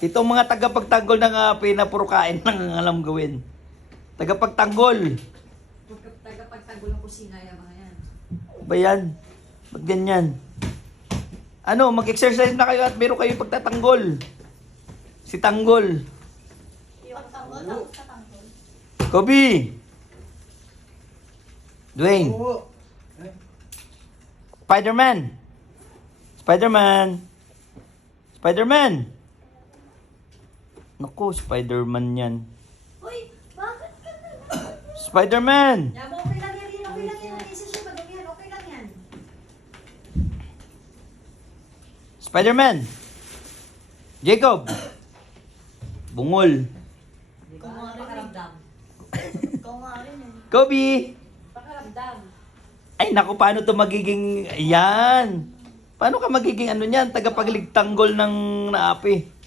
Itong mga tagapagtanggol ng pinapuro kain lang ang alam gawin. Tagapagtanggol. Tagapagtanggol ng kusina yung mga yan. Ba yan? Ba't ganyan? Ano, mag-exercise na kayo at meron kayo pagtatanggol. Si Tanggol. Yung tanggol, tapos sa tanggol. Kobe! Dwayne. Spider-Man. Spider-Man. Spider-Man. Naku, Spider-Man yan. Uy, bakit ka na? Spider-Man! Yan mo, okay lang yan. Okay lang yan. Isa siya pag yan. Okay lang yan. Spider-Man! Jacob! Bungol. Diba? Pakaramdam. Ikaw nga rin eh. Kobe! Pakaramdam. Ay, naku, paano to magiging... Ayan! Paano ka magiging ano niyan? Tagapagligtanggol ng naapi.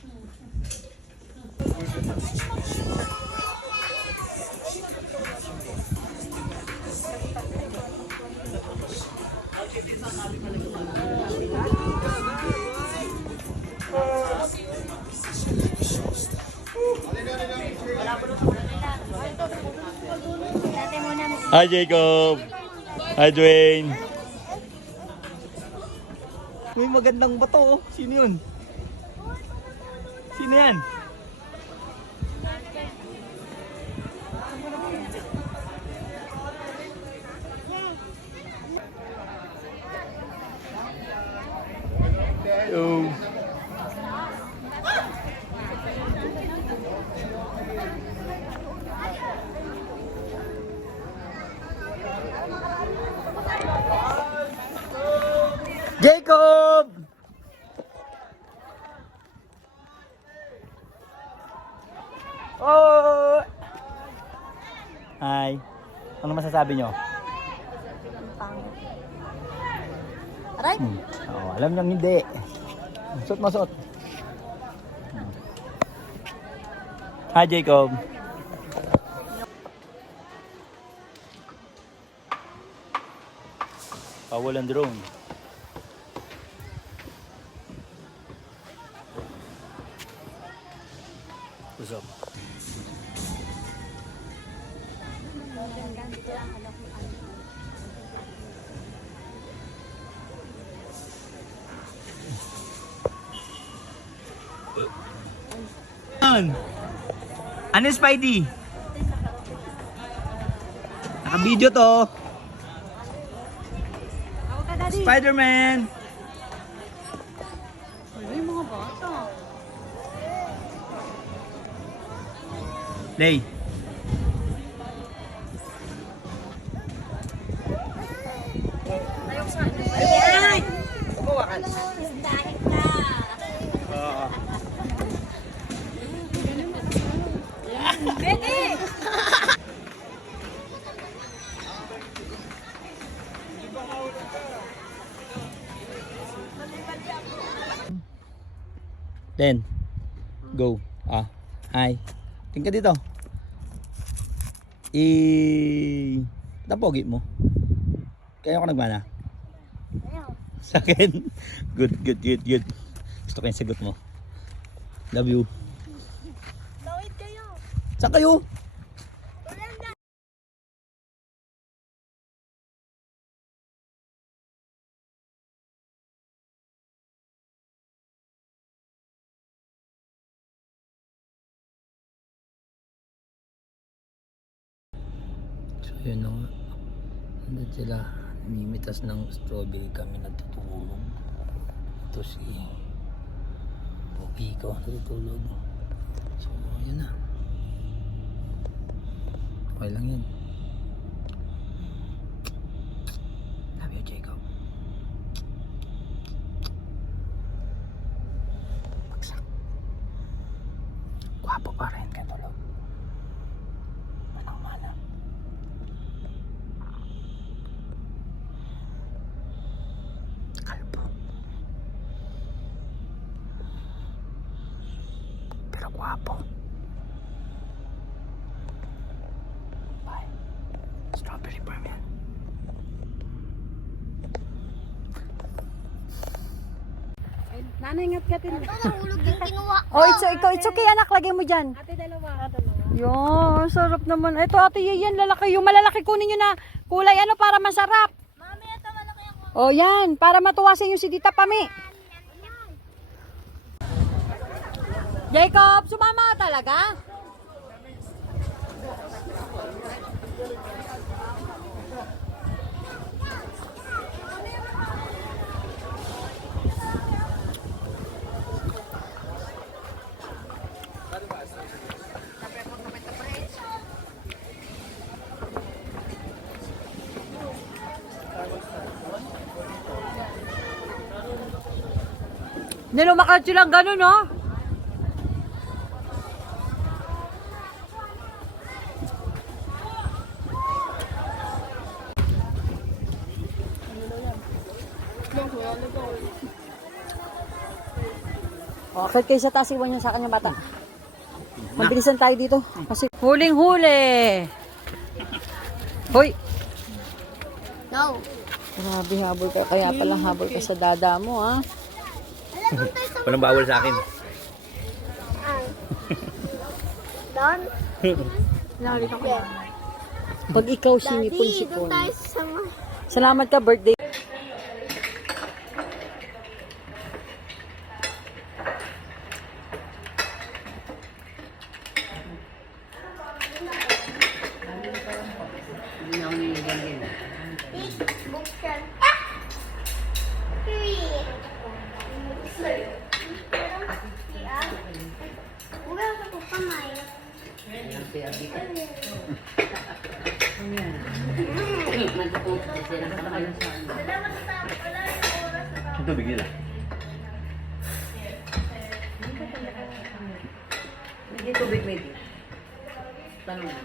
Dati muna. Hi, Jacob! Hi, Dwayne! May magandang bato, oh. Sino yun? Sino yan? Hello. Jacob! Oh! Hi. Ano masasabi nyo? Aray? Oh, alam niyang hindi. Suot mo, suot. Hi, Jacob. Pawalan drone. What's up? Ano yung Spidey? Naka-video to. Ako ka, daddy. Spider-Man! Ano yung mga bata? Lay. Ayok sa ano. Ay! Kumawakan. Dahil ka! Betty! Then, go. Hi. Tingka dito. Tapogi mo. Kaya ako nagmana. Ayaw. Sa akin. Good. Gusto ko yung sagot mo. Love you. Lawid kayo. Saan kayo? So yun no. Andun sila. Namimitas ng strawberry kami natutulog. Ito si Pogi ko natutulog. So yun na. Okay lang yun. Love you, Jacob. Bagsak. Gwapo pa rin ka tulog. Manang-mana. Kalbo. Pero gwapo. Bye. Strawberry farm yan. Nanay, ingat ka din. Ito, nahulog yung kinuha ko. Oh, it's okay anak, lagay mo dyan. Ate, dalawa. Yun, sarap naman. Ito ate, yan, lalaki. Yung malalaki kunin nyo na kulay ano para masarap. Mami, ito malaki ako. Oh, yan, para matuwasin yung si Tita Pami. Jacob, sumama ka talaga? Nilumakad silang ganun, no? Bakit kayo sa taas iwan nyo sa kanya bata? Mabilisan tayo dito. Kasi huling-huli. Hoy! No. Grabe habol ka. Kaya pala habol ka sa dada mo, ha? Alam mo tayo sa Walang bawal sa akin. Don? Pag ikaw Daddy, sinipon-sipon. doon tayo sa Salamat ka, birthday. buksan. Three. Wala ka po kamay. Ito, bigyan lang. Hindi tubig, maybe. Tanong na.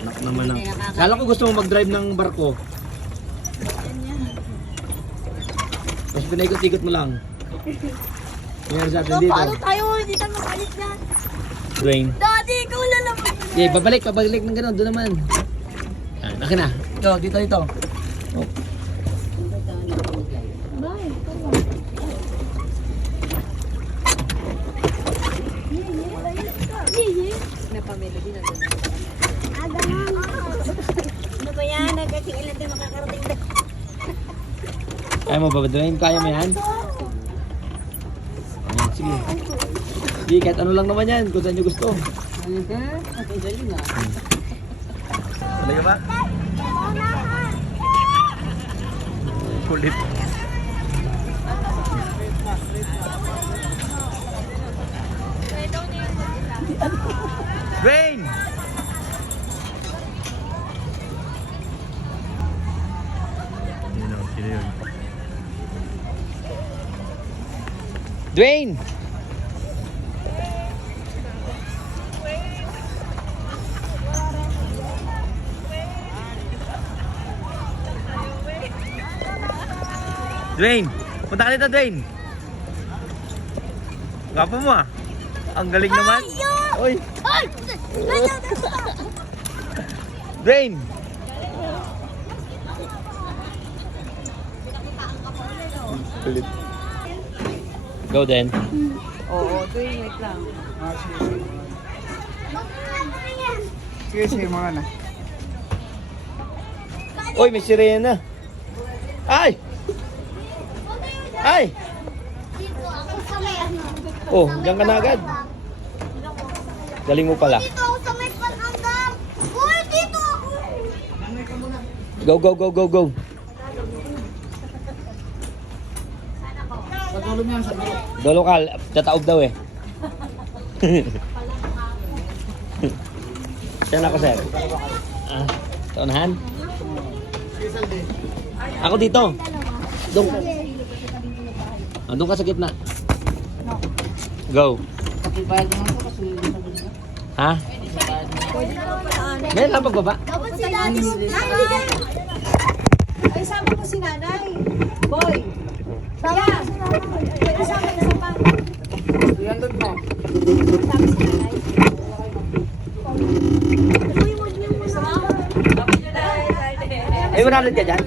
Anak naman lang. Kala ko gusto mo mag-drive ng barko. Mas pinaikot-ikot mo lang. Ngayon sa atin dito. Paano tayo? Hindi tayo makalit na. Dwayne. Daddy, ikaw na lang. Okay, pabalik ng gano'n. Doon naman. Akin na. Dito. Oh. Ah, ganun. Ano ba yan? Nagkasiilan tayo makakarating na. Kaya mo ba, Dwayne? Kaya mo yan? Ayan, sige. Sige, kahit ano lang naman yan. Kung saan nyo gusto. Talaga ba? Kulit. Dwayne! Sino yun? Dwayne! Dwayne! Punta ka dito, Dwayne! Gwapo mo ah! Ang galing naman! Oy! Ay! Dwayne! Kulit. Go then. Oo, wait lang. Sige, mga na. Uy, may sirena. Ay! Ay! Dito ako sa may ano. Oh, diyan ka na agad. Galing mo pala. Dito ako sa may panhanggang. Uy, dito ako. Go. Dolo ka, tataob daw eh. Saan ako, sir? Taunahan? Ako dito. Doon. Doon ka sa gitna. Go. Ha? Meron lang pagbaba. Dapat si Daddy. Ay, sama ko si nanay. Boy. Dapat si Daddy. Pwede sa akin isa pa. May 100 ka dyan?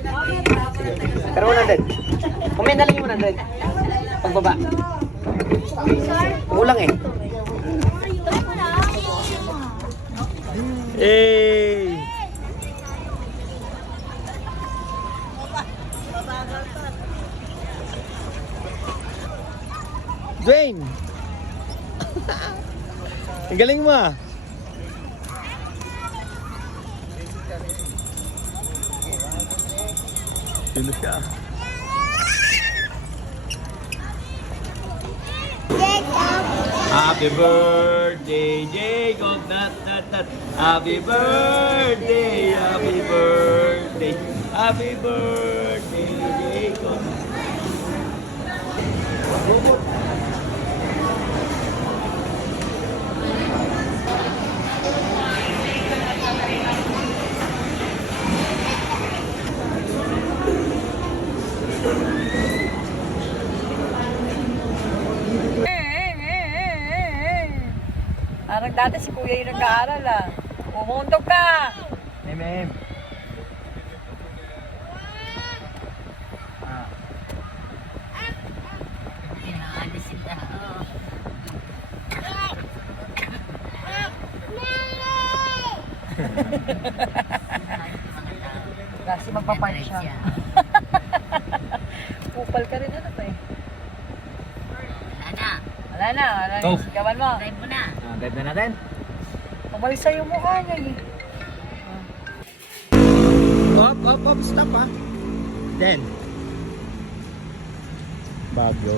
Sige. Pero 100. Kumain na lang yung 100. Pagbaba. Kulang eh. Hey! Dwayne! Ang galing mo ah! Sino siya? Happy birthday, Jacob! Happy birthday! Happy birthday! Happy birthday, Jacob! Parang dati si Kuya yung nag-aaral ah. Umundog ka! Mem. Kasi magpapark siya. Kupal ka rin ano pa eh. Wala na. Go. Sigawan mo. Drive na natin. Umalsa yung mukha niya eh. Up, stop ah. Then. Bago.